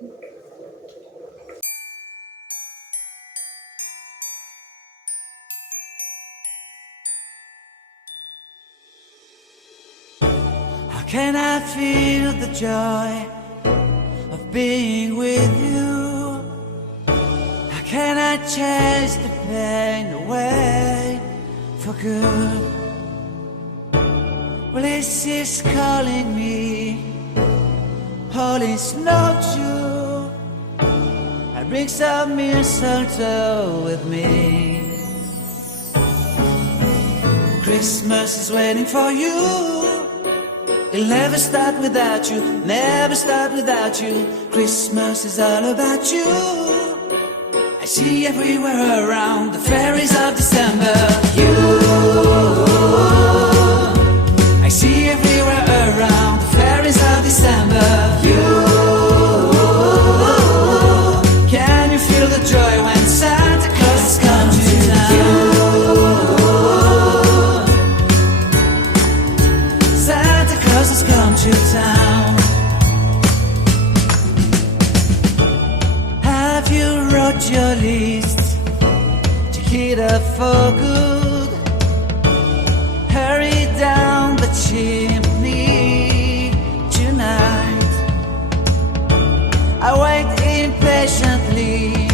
How can I feel the joy of being with you? How can I chase the pain away for good? Well, this is calling me, all is not true. I bring some mistletoe with me. Christmas is waiting for you. It'll never start without you, never start without you. Christmas is all about you. I see everywhere around the fairies of December. You, I see everywhere around the fairies of December. You, can you feel the joy when Santa Claus comes to town? Santa Claus has come to town. Have you wrote your list to get up for good? Hurry down the chimney tonight. I wait impatiently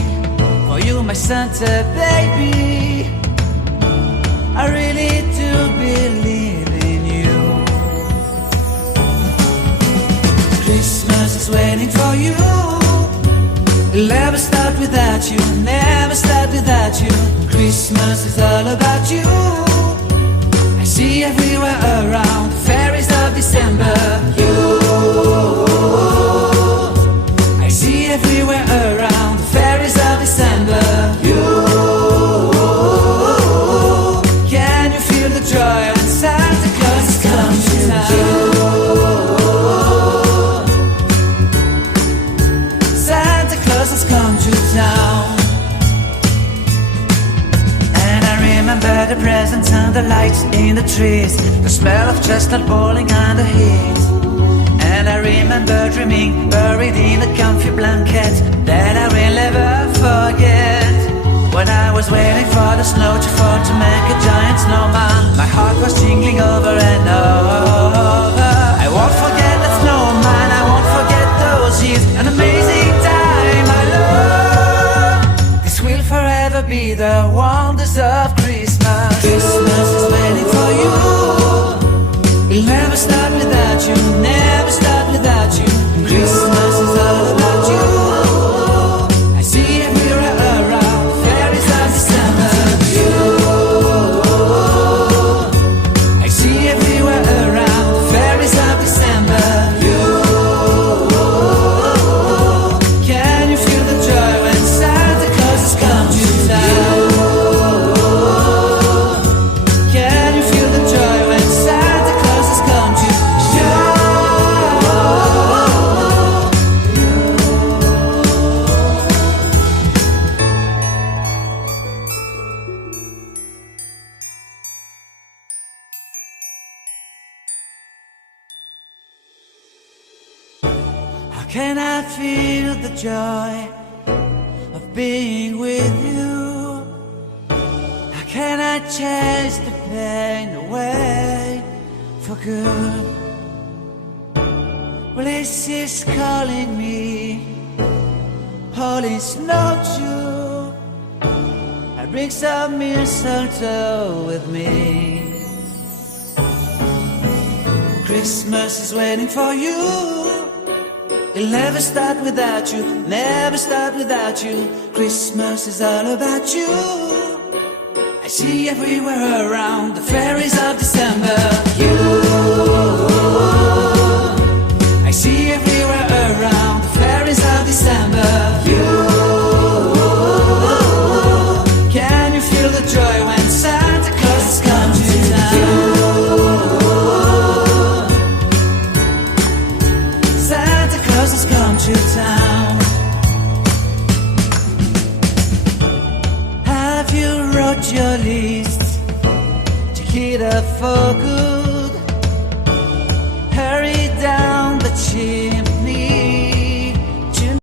for you, my Santa baby. I really do believe in you. Christmas is waiting for you. It'll never start without you, never start without you. Christmas is all about you. I see everywhere around the fairies of December. You, I see everywhere around the fairies of December. You, can you feel the joy when Santa Claus has come to town? Santa Claus has come to town. And I remember the presents and the lights in the trees, the smell of chestnut boiling on the heat. And I remember dreaming, buried in a comfy blanket that I will never forget. When I was waiting for the snow to fall to make a giant snowman, my heart was jingling over and over. I won't forget that snowman, I won't forget those years, an amazing time I love. This will forever be the wonders of Christmas. Christmas is waiting for you. It'll never start without you, never start without you. Christmas is all about you. I see everywhere around the fairies of December. You, I see everywhere around the fairies of December. You, can you feel the joy when Santa Claus has come to town? Can you feel the joy when Santa Claus has come to town? How can I feel the joy of being with you? How can I chase the pain away for good? Well, this is calling me, all is not true. I bring some mistletoe with me. Christmas is waiting for you. It'll never start without you, never start without you. Christmas is all about you. I see everywhere around the fairies of December. You, I see everywhere around the fairies of December. You, can you feel the joy when Santa Claus has come to town? Santa Claus has come to town. Have you wrote your list to get up for good? Hurry down the chimney